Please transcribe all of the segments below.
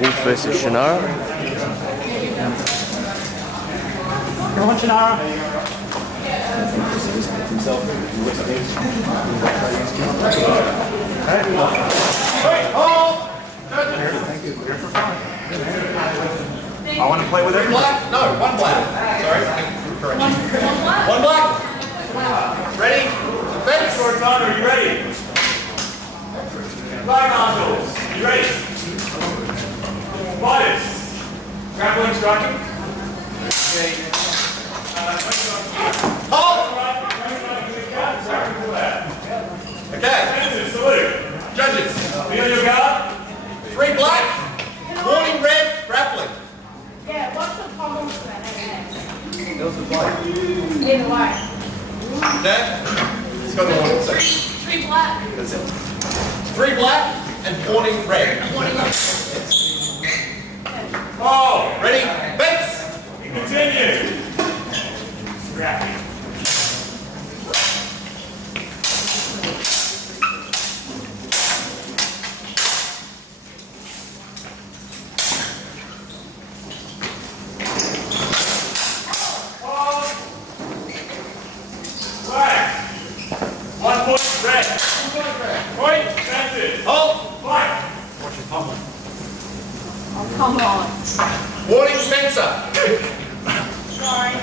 Wolf versus Chanara. Come on, Chanara. I want to play with it. Black? No, one black. Sorry, correction. One black. Ready? Fence. Short time, are you ready? Flag nozzles, you ready? Bodies. Grappling, striking. Okay. Hold! Okay. Salute. Judges. Be on your guard. 3 black. Warning red. Grappling. Yeah, what's the problem with that? Either way. Okay? Let's go to the warning section. 3 black. That's it. 3 black and warning red. Oh, Ready? Fence. continue. Scrappy. Flag. 1 point red. Point, fences. Hold. Flag. Oh, come on. Warning Spencer. Sorry. You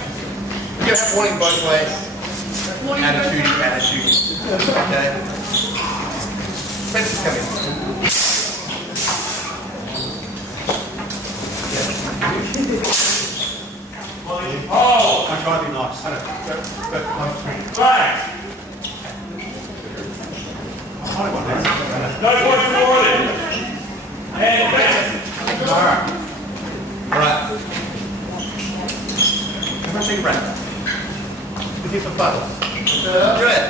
can have warning both ways. Morning, Attitude. Okay? Spencer's coming. Oh, I'm trying to be nice. flag. No points awarded. And fence. Alright. How much are you breath? With you for fun. Good.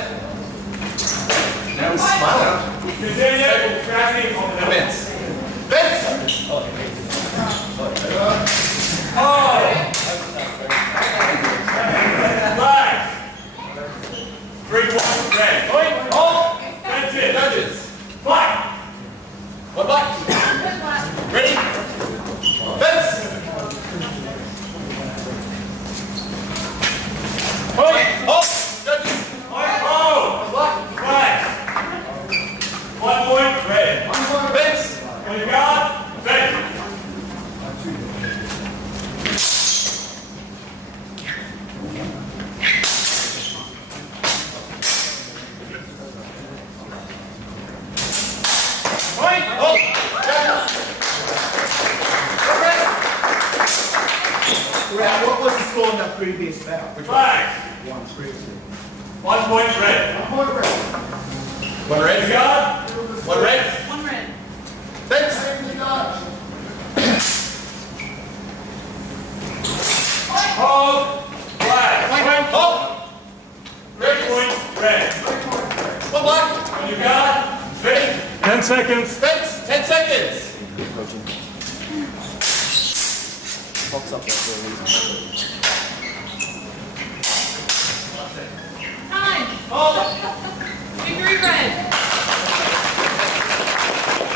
Now we smile. Continue. Scrappy on the Fence. Fence! Oh! Flag! 3 points red. Point. Hold! That's it. Judges. Flag! 1 black. Ready? Fence! Point. Hold! Judges. Point. Oh! Black. Flag! 1 point red. Fence! On your guard. Fence. Point. Hold! Judges. Okay. What was the score in that previous bout? Flag. 1 previously. 1 point red. 1 On red. your guard. 1 red. 1 red. Fence! Hold. Flag. Hold! 3 points red. 1 black. On your guard. Ready? 10 seconds. Fence! 10 seconds! Pops up there for a reason. Time. Hold! Victory red.